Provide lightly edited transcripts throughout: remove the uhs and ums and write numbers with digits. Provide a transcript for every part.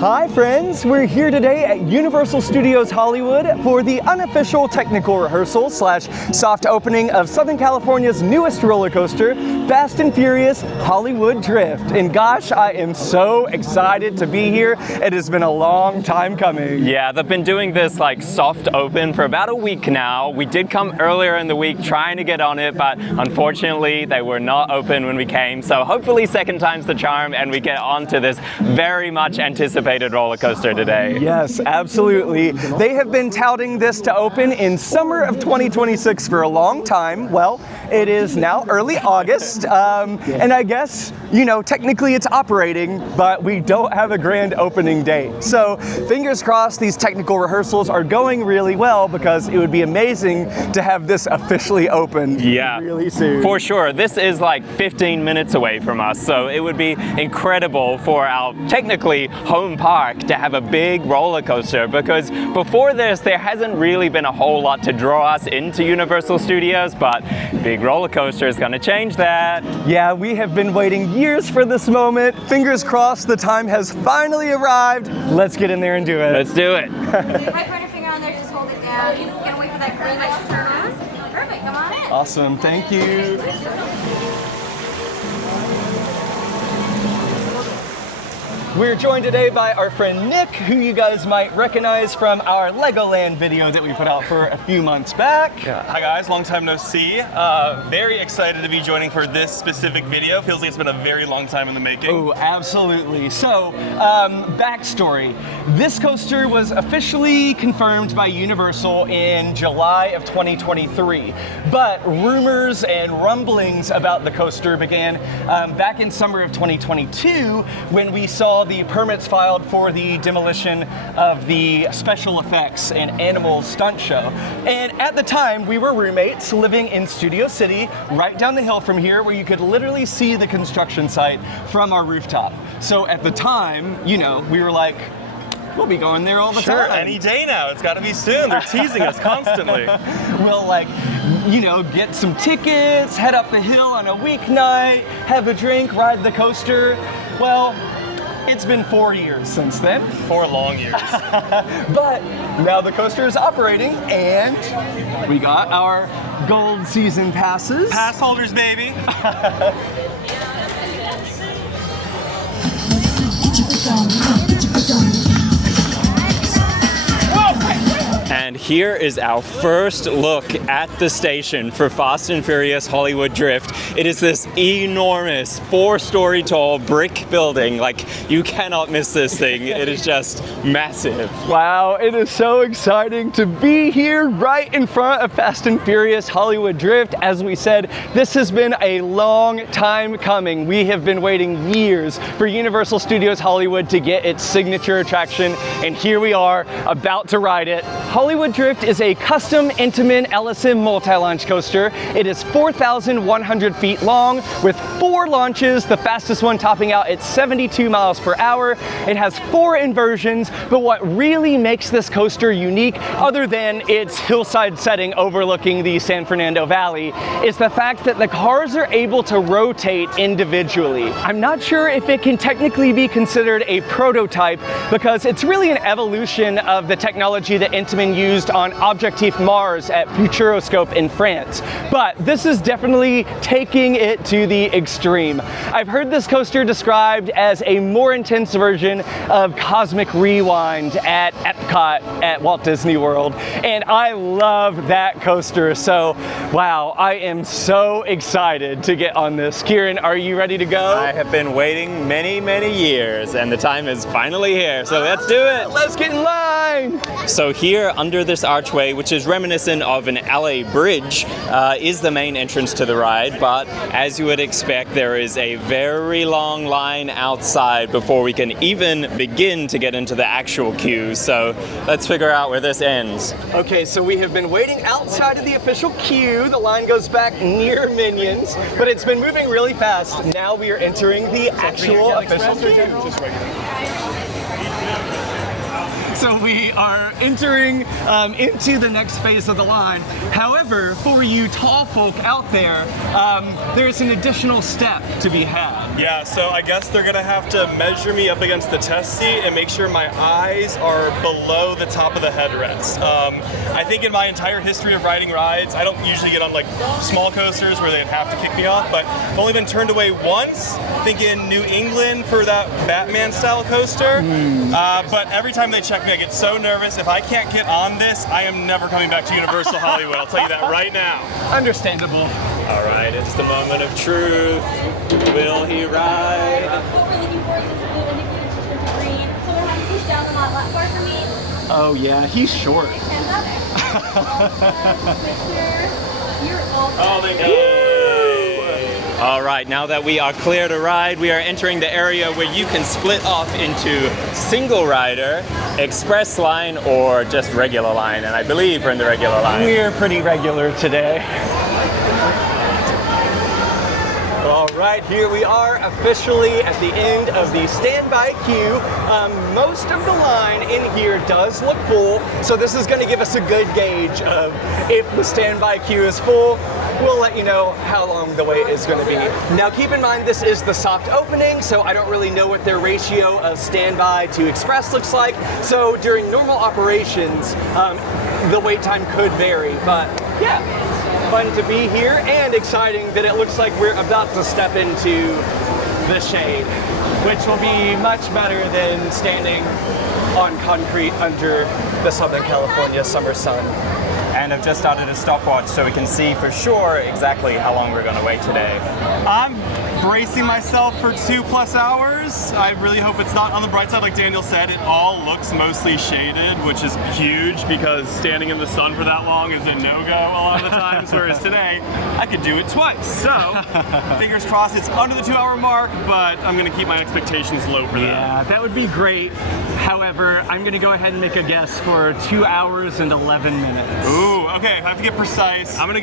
Hi friends, we're here today at Universal Studios Hollywood for the unofficial technical rehearsal / soft opening of Southern California's newest roller coaster, Fast and Furious Hollywood Drift. And gosh, I am so excited to be here. It has been a long time coming. Yeah, they've been doing this like soft open for about a week now. We did come earlier in the week trying to get on it, but unfortunately they were not open when we came. So hopefully second time's the charm and we get onto this very much anticipated roller coaster today. Yes, absolutely. They have been touting this to open in summer of 2026 for a long time. Well, it is now early August, and I guess, you know, technically it's operating, but we don't have a grand opening date. So fingers crossed these technical rehearsals are going really well, because it would be amazing to have this officially open really soon. For sure. This is like 15 minutes away from us, so it would be incredible for our technically home park to have a big roller coaster, because before this there hasn't really been a whole lot to draw us into Universal Studios, but big roller coaster is going to change that. Yeah, we have been waiting years for this moment. Fingers crossed the time has finally arrived. Let's get in there and do it. Let's do it. If I put your finger on there, just hold it down. You can wait for that green light to turn on. Perfect, come on in. Awesome, thank you. We're joined today by our friend Nick, who you guys might recognize from our Legoland video that we put out for a few months back. Hi guys, long time no see. Very excited to be joining for this specific video. Feels like it's been a very long time in the making. Oh, absolutely. So, backstory. This coaster was officially confirmed by Universal in July of 2023, but rumors and rumblings about the coaster began back in summer of 2022 when we saw the permits filed for the demolition of the special effects and animal stunt show. And at the time, we were roommates living in Studio City, right down the hill from here, where you could literally see the construction site from our rooftop. So at the time, you know, we were like, we'll be going there all the time. Sure, any day now. It's got to be soon. They're teasing us constantly. We'll, like, you know, get some tickets, head up the hill on a weeknight, have a drink, ride the coaster. Well, it's been 4 years since then. 4 long years. But now the coaster is operating, and we got our gold season passes. Pass holders, baby. And here is our first look at the station for Fast and Furious Hollywood Drift. It is this enormous 4-story tall brick building. Like, you cannot miss this thing. It is just massive. Wow, it is so exciting to be here right in front of Fast and Furious Hollywood Drift. As we said, this has been a long time coming. We have been waiting years for Universal Studios Hollywood to get its signature attraction, and here we are about to ride it. Hollywood Drift is a custom Intamin LSM multi-launch coaster. It is 4,100 feet long with 4 launches, the fastest one topping out at 72 miles per hour. It has 4 inversions, but what really makes this coaster unique, other than its hillside setting overlooking the San Fernando Valley, is the fact that the cars are able to rotate individually. I'm not sure if it can technically be considered a prototype, because it's really an evolution of the technology that Intamin used on Objectif Mars at Futuroscope in France. But this is definitely taking it to the extreme. I've heard this coaster described as a more intense version of Cosmic Rewind at Epcot at Walt Disney World, and I love that coaster. So, wow, I am so excited to get on this. Kieran, are you ready to go? I have been waiting many, many years, and the time is finally here, so let's do it! Let's get in line! So here, under this archway, which is reminiscent of an LA bridge, is the main entrance to the ride, but as you would expect, there is a very long line outside before we can even begin to get into the actual queue, so let's figure out where this ends. Okay, so we have been waiting outside of the official queue. The line goes back near Minions, but it's been moving really fast. Now we are entering the actual official queue. So we are entering into the next phase of the line. However, for you tall folk out there, there's an additional step to be had. Yeah, so I guess they're gonna have to measure me up against the test seat and make sure my eyes are below the top of the headrest. I think in my entire history of riding rides, I don't usually get on like small coasters where they'd have to kick me off, but I've only been turned away once, I think in New England for that Batman style coaster. But every time they check me, I get so nervous. If I can't get on this, I am never coming back to Universal Hollywood. I'll tell you that right now. Understandable. All right, it's the moment of truth. Will he ride? What we're looking for is this blue indicator to turn to green. So we're having to push down the lat bar for me. Oh yeah, he's short. Hands up. Make sure you're all set. Oh, they go. All right, now that we are clear to ride, we are entering the area where you can split off into single rider, express line, or just regular line. And I believe we're in the regular line. We're pretty regular today. All right, here we are officially at the end of the standby queue. Most of the line in here does look full, so this is going to give us a good gauge of if the standby queue is full. We'll let you know how long the wait is going to be. Now keep in mind this is the soft opening, so I don't really know what their ratio of standby to express looks like. So during normal operations, the wait time could vary, but yeah. Fun to be here and exciting that it looks like we're about to step into the shade, which will be much better than standing on concrete under the Southern California summer sun. And I've just started a stopwatch so we can see for sure exactly how long we're going to wait today. I'm bracing myself for 2+ hours. I really hope it's not on the bright side. Like Daniel said, it all looks mostly shaded, which is huge because standing in the sun for that long is a no-go a lot of the times, whereas today, I could do it twice. So, fingers crossed it's under the 2-hour mark, but I'm gonna keep my expectations low for that. Yeah, that would be great. However, I'm gonna go ahead and make a guess for 2 hours and 11 minutes. Ooh, okay, I have to get precise. I'm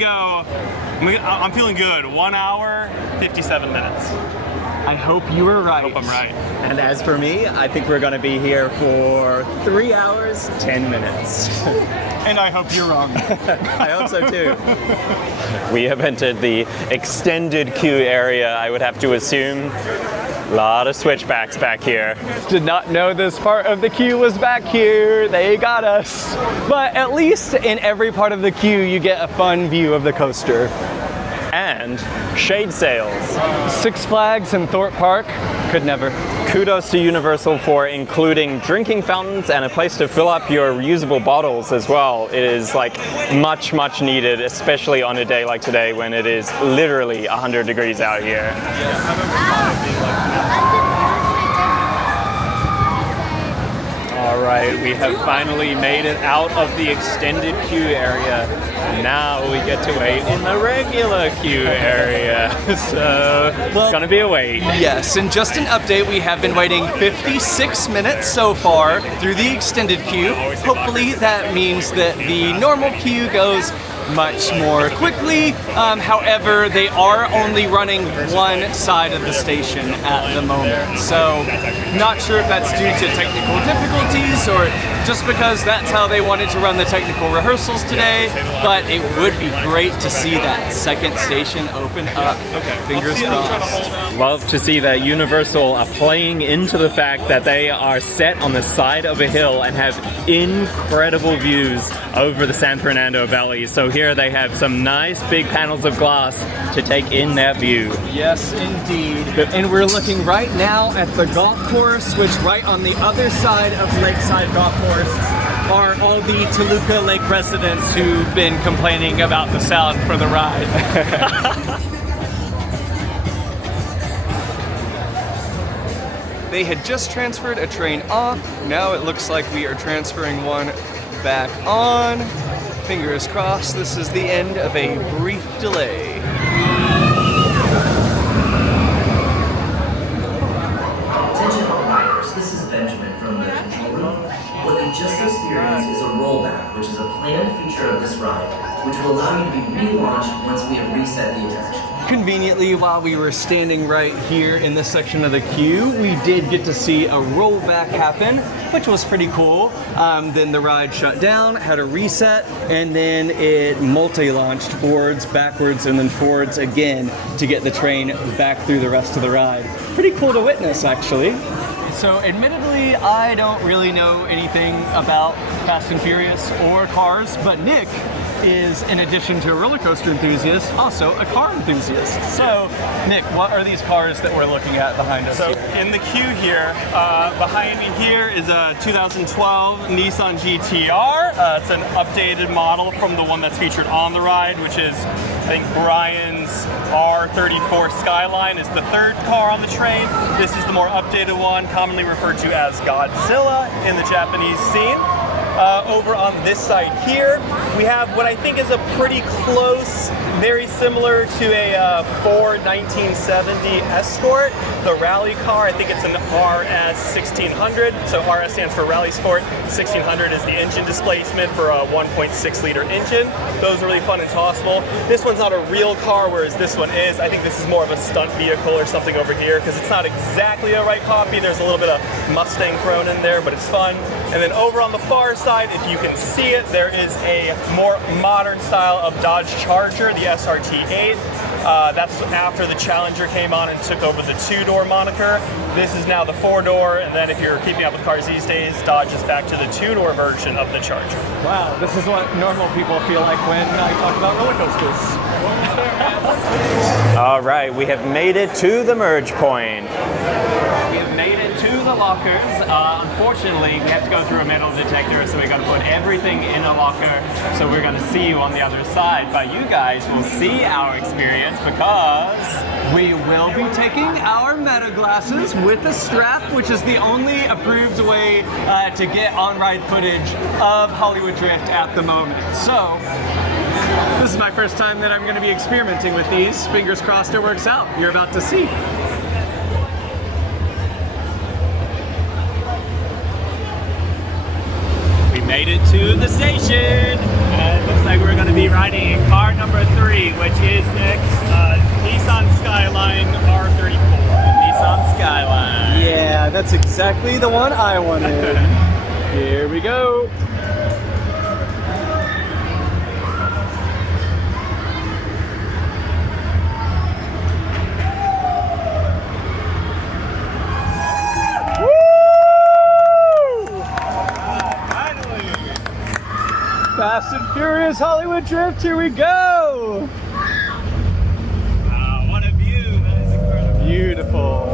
feeling good. 1 hour, 57 minutes. I hope you were right. I hope I'm right. And as for me, I think we're going to be here for 3 hours, 10 minutes. And I hope you're wrong. I hope so too. We have entered the extended queue area, I would have to assume. A lot of switchbacks back here. Did not know this part of the queue was back here. They got us. But at least in every part of the queue, you get a fun view of the coaster. And shade sails. Six Flags and Thorpe Park could never. Kudos to Universal for including drinking fountains and a place to fill up your reusable bottles as well. It is like much needed, especially on a day like today when it is literally 100 degrees out here. All right, we have finally made it out of the extended queue area. Now we get to wait in the regular queue area. So it's gonna be a wait. Yes, and just an update, we have been waiting 56 minutes so far through the extended queue. Hopefully that means that the normal queue goes much more quickly. However, they are only running one side of the station at the moment. So not sure if that's due to technical difficulties or just because that's how they wanted to run the technical rehearsals today, but it would be great to see that second station open up. Fingers crossed. Love to see that Universal are playing into the fact that they are set on the side of a hill and have incredible views over the San Fernando Valley. So here they have some nice big panels of glass to take in that view. Yes, indeed. And we're looking right now at the golf course, which right on the other side of Lakeside Golf Course are all the Toluca Lake residents who've been complaining about the sound for the ride. They had just transferred a train off. Now it looks like we are transferring one back on. Fingers crossed this is the end of a brief delay. Attention all riders, this is Benjamin from the control room. What you just experienced is a rollback, which is a planned feature of this ride. which will allow you to be relaunched once we have reset the attraction. Conveniently, while we were standing right here in this section of the queue, we did get to see a rollback happen, which was pretty cool. Then the ride shut down, had a reset, and then it multi-launched forwards, backwards, and then forwards again to get the train back through the rest of the ride. Pretty cool to witness, actually. So admittedly, I don't really know anything about Fast and Furious or cars, but Nick is, in addition to a roller coaster enthusiast, also a car enthusiast. So, Nick, what are these cars that we're looking at behind us? So in the queue here, behind me here is a 2012 Nissan GTR. It's an updated model from the one that's featured on the ride, which is, I think, Brian's R34 Skyline is the third car on the train. This is the more updated one, commonly referred to as Godzilla in the Japanese scene. Over on this side here, we have what I think is a pretty close, very similar to a Ford 1970 Escort, the rally car. I think it's an RS 1600. So RS stands for Rally Sport. 1600 is the engine displacement for a 1.6 liter engine. Those are really fun and tossable. This one's not a real car, whereas this one is. I think this is more of a stunt vehicle or something over here because it's not exactly a right copy. There's a little bit of Mustang thrown in there, but it's fun. And then over on the far side, if you can see it, there is a more modern style of Dodge Charger, the SRT8. That's after the Challenger came on and took over the two-door moniker. This is now the four-door, and then if you're keeping up with cars these days, Dodge is back to the two-door version of the Charger. Wow, this is what normal people feel like when I talk about roller coasters. All right, we have made it to the merge point. We have made it to the lockers. Unfortunately, we have to go through a metal detector, so we're going to put everything in a locker. So we're going to see you on the other side, but you guys will see our experience because we will be taking our meta glasses with a strap, which is the only approved way to get on-ride footage of Hollywood Drift at the moment. So, this is my first time that I'm going to be experimenting with these. Fingers crossed it works out. You're about to see. we made it to the station. It looks like we're going to be riding in car number 3, which is next Nissan Skyline R34. Nissan Skyline. Yeah, that's exactly the one I wanted. Here we go. Fast and Furious Hollywood Drift, here we go! Wow, what a view. That is incredible. Beautiful.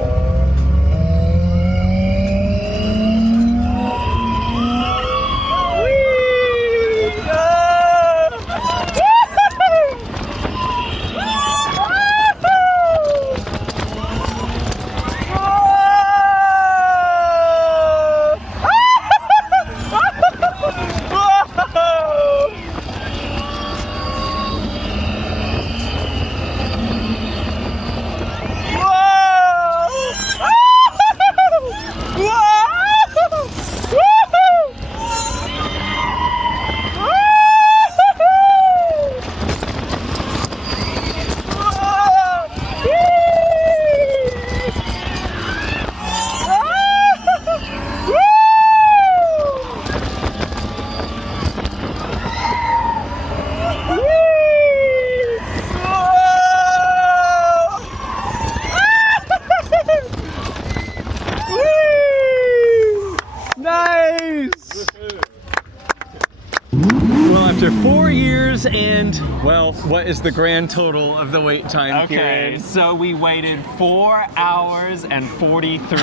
After 4 years and, well, what is the grand total of the wait time, Okay, Kieran? so we waited 4 hours and 43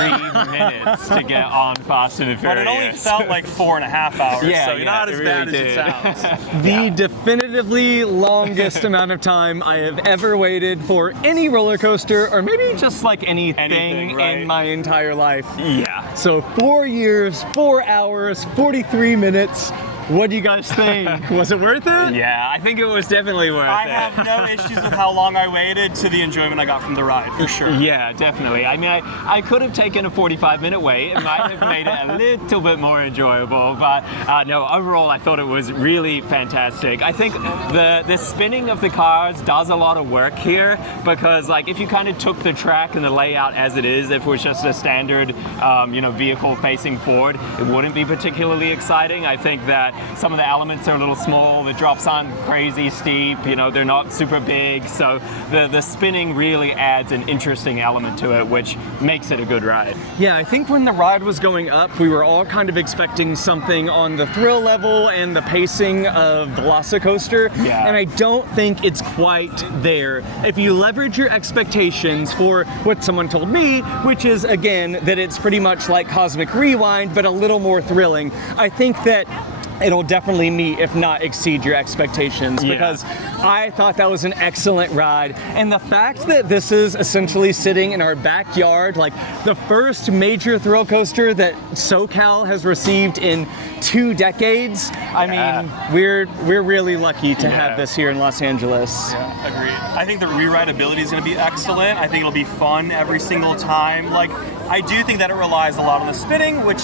minutes to get on Fast and the Furious. But it only felt like 4.5 hours, Yeah, so yeah, not it as really bad did. as it sounds. The definitively longest amount of time I have ever waited for any roller coaster, or maybe just like anything right? in my entire life. Yeah. So 4 years, 4 hours, 43 minutes, What do you guys think? Was it worth it? Yeah, I think it was definitely worth I it. have no issues with how long I waited to the enjoyment I got from the ride, for sure. Yeah, definitely. I mean, I could have taken a 45-minute wait. It might have made it a little bit more enjoyable, but no, overall, I thought it was really fantastic. I think the spinning of the cars does a lot of work here because, like, if you kind of took the track and the layout as it is, if it was just a standard, vehicle facing forward, it wouldn't be particularly exciting. I think that some of the elements are a little small. The drops aren't crazy steep. They're not super big. So the spinning really adds an interesting element to it, which makes it a good ride. Yeah, I think when the ride was going up, we were all kind of expecting something on the thrill level and the pacing of Velocicoaster, Yeah. and I don't think it's quite there. If you leverage your expectations for what someone told me, which is, again, that it's pretty much like Cosmic Rewind, but a little more thrilling, I think that it'll definitely meet, if not exceed, your expectations, because I thought that was an excellent ride. And the fact that this is essentially sitting in our backyard, like the first major thrill coaster that SoCal has received in 2 decades, I mean, we're really lucky to have this here in Los Angeles. Yeah, agreed. I think the re-rideability is going to be excellent. I think it'll be fun every single time. Like, I do think that it relies a lot on the spinning, which,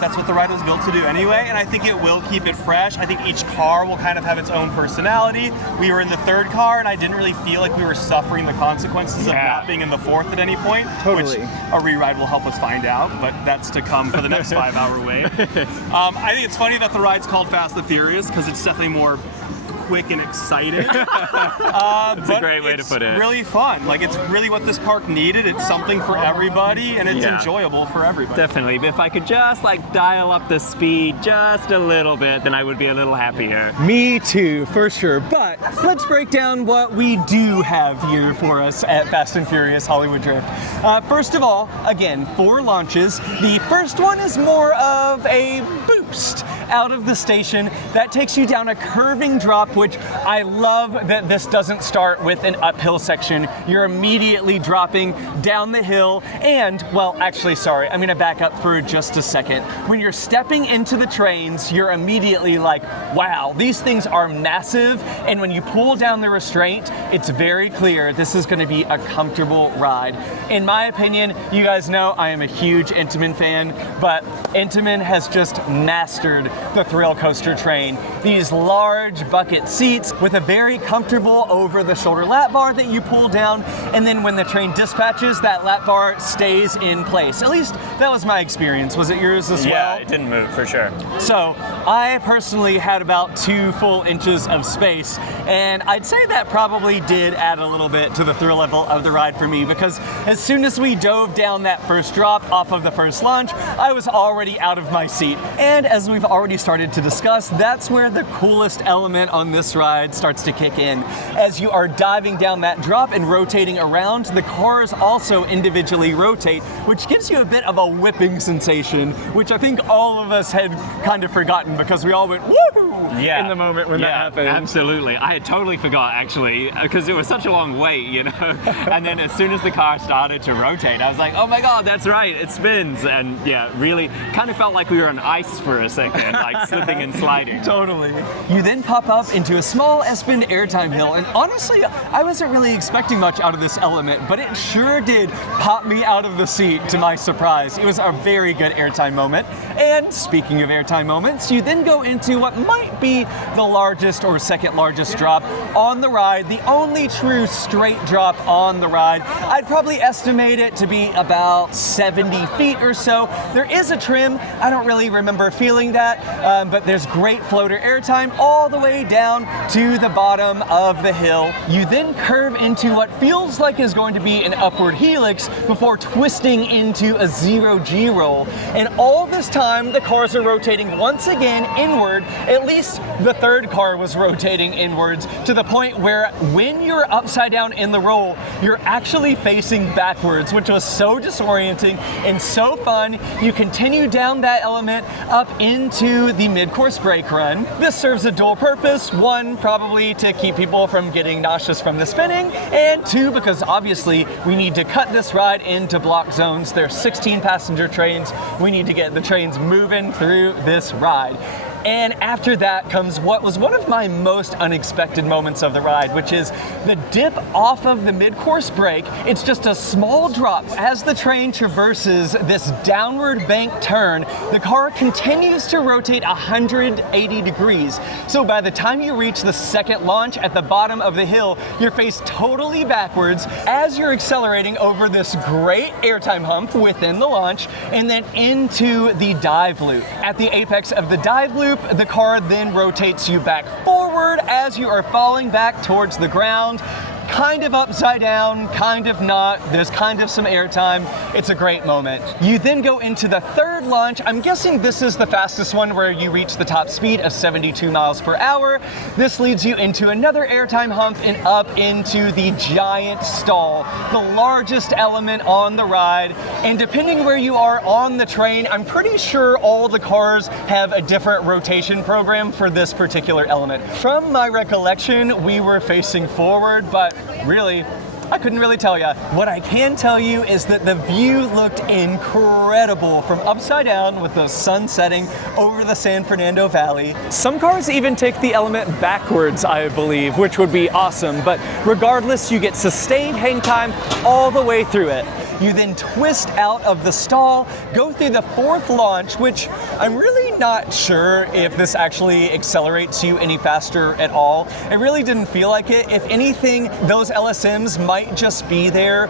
that's what the ride was built to do anyway, and I think it will keep it fresh. I think each car will kind of have its own personality. We were in the 3rd car, and I didn't really feel like we were suffering the consequences of not being in the 4th at any point, Totally. which a re-ride will help us find out, but that's to come for the next 5-hour wait. I think it's funny that the ride's called Fast and Furious, because it's definitely more quick and excited. That's a great way to put it. It's really fun. Like, it's really what this park needed. It's something for everybody, and it's enjoyable for everybody. Definitely. But if I could just dial up the speed just a little bit, then I would be a little happier. Me too, for sure. But let's break down what we do have here for us at Fast and Furious Hollywood Drift. First of all, again, 4 launches. The first one is more of a boost out of the station that takes you down a curving drop, which I love that this doesn't start with an uphill section. You're immediately dropping down the hill, and, well, actually, sorry, I'm gonna back up for just a second. When you're stepping into the trains, you're immediately like, wow, these things are massive, and when you pull down the restraint, it's very clear this is gonna be a comfortable ride. In my opinion, you guys know I am a huge Intamin fan, but Intamin has just mastered the thrill coaster train. These large bucket seats with a very comfortable over-the-shoulder lap bar that you pull down, and then when the train dispatches, that lap bar stays in place. At least that was my experience. Was it yours as well? Yeah, it didn't move, for sure. So I personally had about 2 full inches of space, and I'd say that probably did add a little bit to the thrill level of the ride for me, because as soon as we dove down that first drop off of the first launch, I was already out of my seat. And as we've already started to discuss, that's where the coolest element on this ride starts to kick in. As you are diving down that drop and rotating around, the cars also individually rotate, which gives you a bit of a whipping sensation, which I think all of us had kind of forgotten because we all went woo in the moment when that happened. Absolutely. I had totally forgot, actually, because it was such a long wait, and then as soon as the car started to rotate, I was like, oh my god, that's right, it spins. And yeah, really kind of felt like we were on ice for a second, like slipping and sliding. Totally. You then pop up into a small S-bend airtime hill, and honestly, I wasn't really expecting much out of this element, but it sure did pop me out of the seat to my surprise. It was a very good airtime moment. And speaking of airtime moments, you then go into what might be the largest or second largest drop on the ride, the only true straight drop on the ride. I'd probably estimate it to be about 70 feet or so. There is a trim. I don't really remember feeling that, but there's great floater airtime all the way down to the bottom of the hill. You then curve into what feels like is going to be an upward helix before twisting into a 0G roll. And all this time, the cars are rotating once again inward. At least the third car was rotating inwards to the point where when you're upside down in the roll, you're actually facing backwards, which was so disorienting and so fun. You continue down that element up into the mid-course brake run. This serves a dual purpose. 1, probably to keep people from getting nauseous from the spinning, and 2, because obviously we need to cut this ride into block zones. There's 16 passenger trains. We need to get the trains moving through this ride. And after that comes what was one of my most unexpected moments of the ride, which is the dip off of the mid-course break. It's just a small drop. As the train traverses this downward bank turn, the car continues to rotate 180 degrees. So by the time you reach the second launch at the bottom of the hill, you're faced totally backwards as you're accelerating over this great airtime hump within the launch and then into the dive loop. At the apex of the dive loop, the car then rotates you back forward as you are falling back towards the ground. Kind of upside down, kind of not. There's kind of some airtime. It's a great moment. You then go into the third launch. I'm guessing this is the fastest one where you reach the top speed of 72 miles per hour. This leads you into another airtime hump and up into the giant stall, the largest element on the ride. And depending where you are on the train, I'm pretty sure all the cars have a different rotation program for this particular element. From my recollection, we were facing forward, but really, I couldn't really tell you. What I can tell you is that the view looked incredible from upside down with the sun setting over the San Fernando Valley. Some cars even take the element backwards, I believe, which would be awesome, but regardless, you get sustained hang time all the way through it. You then twist out of the stall, go through the fourth launch, which I'm really not sure if this actually accelerates you any faster at all. It really didn't feel like it. If anything, those LSMs might just be there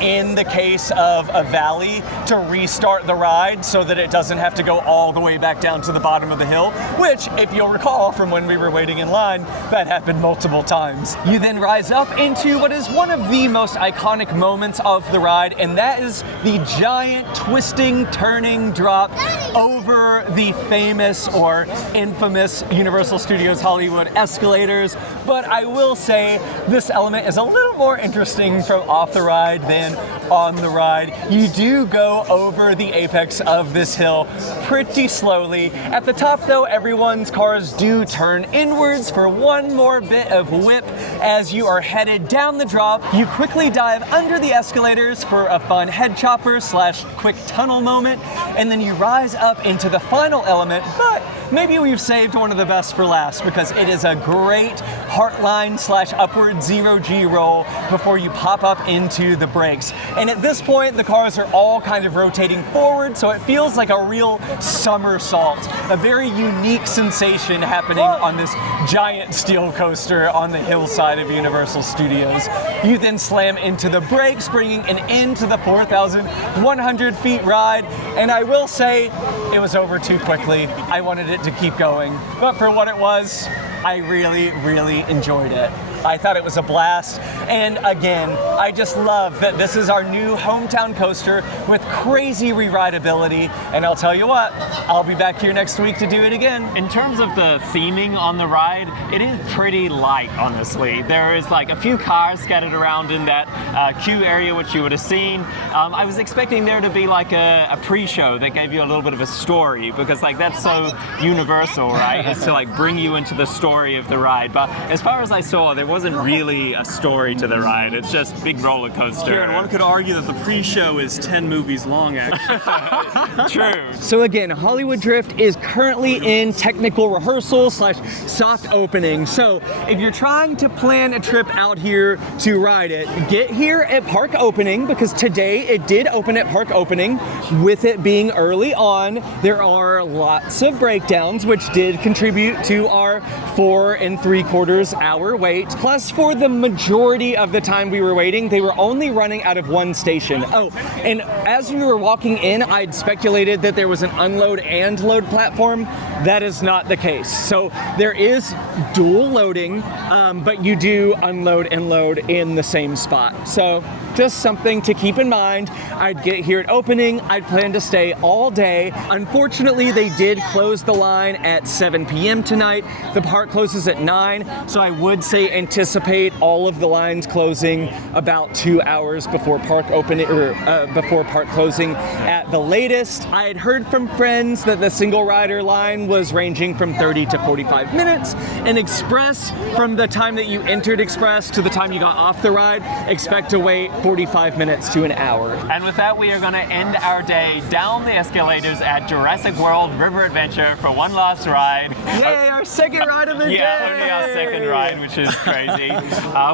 in the case of a valley to restart the ride so that it doesn't have to go all the way back down to the bottom of the hill, which, if you'll recall from when we were waiting in line, that happened multiple times. You then rise up into what is one of the most iconic moments of the ride, and that is the giant twisting, turning drop over the famous or infamous Universal Studios Hollywood escalators. But I will say this element is a little more interesting from off the ride than on the ride. You do go over the apex of this hill pretty slowly. At the top though, everyone's cars do turn inwards for one more bit of whip. As you are headed down the drop, you quickly dive under the escalators for a fun head chopper / quick tunnel moment, and then you rise up into the final element, but maybe we've saved one of the best for last because it is a great heartline / upward 0G roll before you pop up into the brakes. And at this point, the cars are all kind of rotating forward, so it feels like a real somersault, a very unique sensation happening on this giant steel coaster on the hillside of Universal Studios. You then slam into the brakes, bringing an end to the 4,100 feet ride, and I will say it was over too quickly. I wanted it to keep going, but for what it was, I really, really enjoyed it. I thought it was a blast, and again, I just love that this is our new hometown coaster with crazy re-rideability, and I'll tell you what, I'll be back here next week to do it again. In terms of the theming on the ride, it is pretty light, honestly. There is like a few cars scattered around in that queue area, which you would have seen. I was expecting there to be like a pre-show that gave you a little bit of a story, because like that's so universal, right? Is to like bring you into the story of the ride. But as far as I saw, there wasn't really a story to the ride. It's just big roller coaster. Kieran, one could argue that the pre-show is 10 movies long, actually. True. So again, Hollywood Drift is currently in technical rehearsal / soft opening. So if you're trying to plan a trip out here to ride it, get here at park opening, because today it did open at park opening. With it being early on, there are lots of breakdowns, which did contribute to our 4 3/4 hour wait. Plus, for the majority of the time we were waiting, they were only running out of one station. Oh, and as we were walking in, I'd speculated that there was an unload and load platform. That is not the case. So there is dual loading, but you do unload and load in the same spot. So just something to keep in mind. I'd get here at opening, I'd plan to stay all day. Unfortunately, they did close the line at 7 p.m. tonight. The park closes at 9, so I would say anticipate all of the lines closing about 2 hours before park opening, or before park closing at the latest. I had heard from friends that the single rider line Run was ranging from 30 to 45 minutes. And Express, from the time that you entered Express to the time you got off the ride, expect to wait 45 minutes to an hour. And with that, we are going to end our day down the escalators at Jurassic World River Adventure for one last ride. Yay, our second ride of the day! Yeah, only our second ride, which is crazy.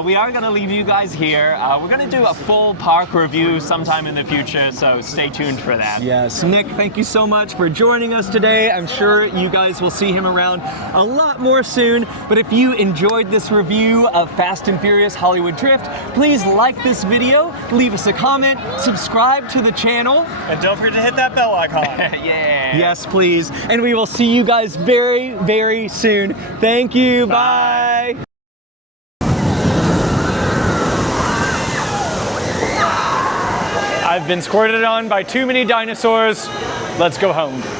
We are going to leave you guys here. We're going to do a full park review sometime in the future, so stay tuned for that. Yes, Nick, thank you so much for joining us today. I'm sure you guys will see him around a lot more soon. But if you enjoyed this review of Fast and Furious Hollywood Drift, please like this video, leave us a comment, subscribe to the channel. And don't forget to hit that bell icon. Yeah. Yes, please. And we will see you guys very, very soon. Thank you. Bye. I've been squirted on by too many dinosaurs. Let's go home.